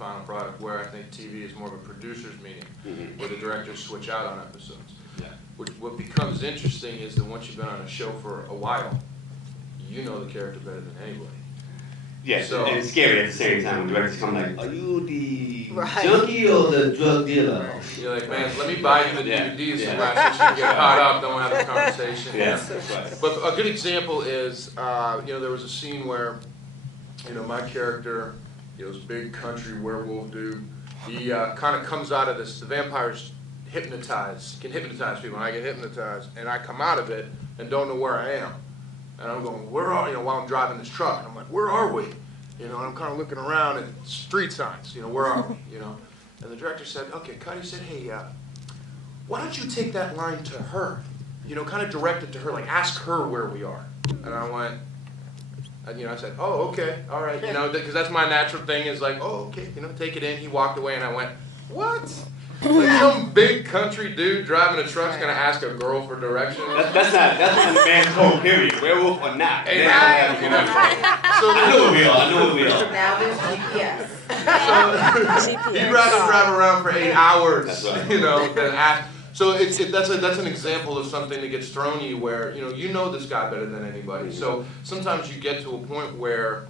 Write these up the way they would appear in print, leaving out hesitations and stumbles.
final product, where I think TV is more of a producer's meeting, where the directors switch out on episodes. Yeah. What becomes interesting is that once you've been on a show for a while, you know the character better than anybody. Yeah, So, and it's scary at the same time when directors come like, are you the Right. junkie or the drug dealer? you're like, man, let me buy you the DVDs so that so you can get caught up, then we'll have a conversation. Yeah, that's right. But a good example is, there was a scene where, my character, this big country werewolf dude, he kind of comes out of this, the vampires can hypnotize people, and I get hypnotized, and I come out of it and don't know where I am. And I'm going, where are, while I'm driving this truck, and I'm like, where are we? And I'm kind of looking around at street signs, where are we, And the director said, okay, cut. He said, hey, why don't you take that line to her? Kind of direct it to her, like ask her where we are. And I went, I said, oh, okay, all right, because that's my natural thing is like, oh, okay, take it in. He walked away, and I went, what? Like some big country dude driving a truck's gonna ask a girl for directions. That's not a man's code, period. Werewolf or not. Hey, So I know what we are. Now there's GPS. So he'd rather drive around for 8 hours, That's right. than ask. So that's an example of something that gets thrown at you where you know this guy better than anybody. So sometimes you get to a point where,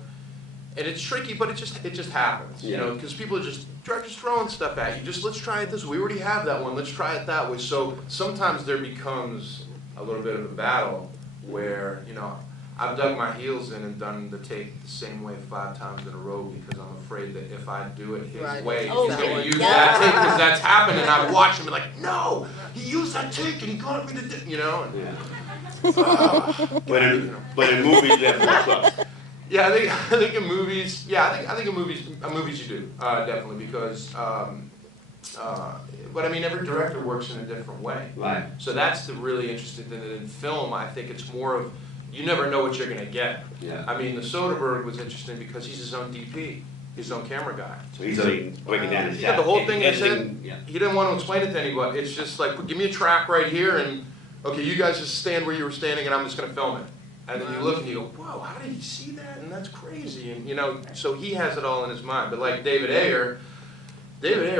and it's tricky, but it just happens, because people are directors throwing stuff at you. Just let's try it this way. We already have that one. Let's try it that way. So sometimes there becomes a little bit of a battle where I've dug my heels in and done the take the same way 5 times in a row because I'm afraid that if I do it his way, he's going to use that take because that's happened. And I watch him be like, no, he used that take and he got me to do, Yeah. But in movies, you have more trust. Yeah, I think in movies. Yeah, I think in movies you do definitely because. But I mean, every director works in a different way. Right. So that's the really interesting thing. That in film, I think it's more of you never know what you're going to get. Yeah. I mean, the Soderbergh was interesting because he's his own DP, his own camera guy. So he's already breaking down his He got the whole thing in his head. Yeah. He didn't want to explain it to anybody. It's just like, give me a track right here, and okay, you guys just stand where you were standing, and I'm just going to film it. And then you look and you go, whoa, how did he see that? And that's crazy. And so he has it all in his mind. But like David Ayer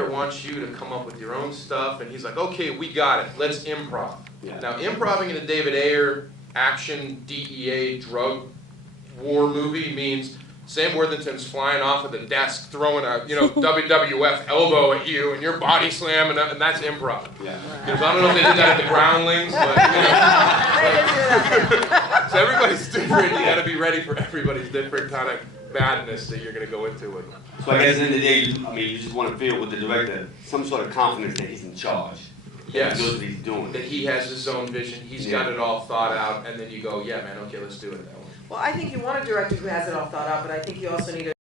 wants you to come up with your own stuff, and he's like, okay, we got it. Let's improv. Yeah. Now, improving in a David Ayer action DEA drug war movie means Sam Worthington's flying off of the desk, throwing a WWF elbow at you, and your body slamming up, and that's improv. Yeah. Because I don't know if they did that at the Groundlings, but so everybody's different. You got to be ready for everybody's different kind of madness that you're going to go into with them. So I guess at the end of the day, you just want to feel with the director some sort of confidence that he's in charge. Yes. He knows what he's doing. That he has his own vision. He's got it all thought out, and then you go, yeah, man, okay, let's do it that way. Well, I think you want a director who has it all thought out, but I think you also need a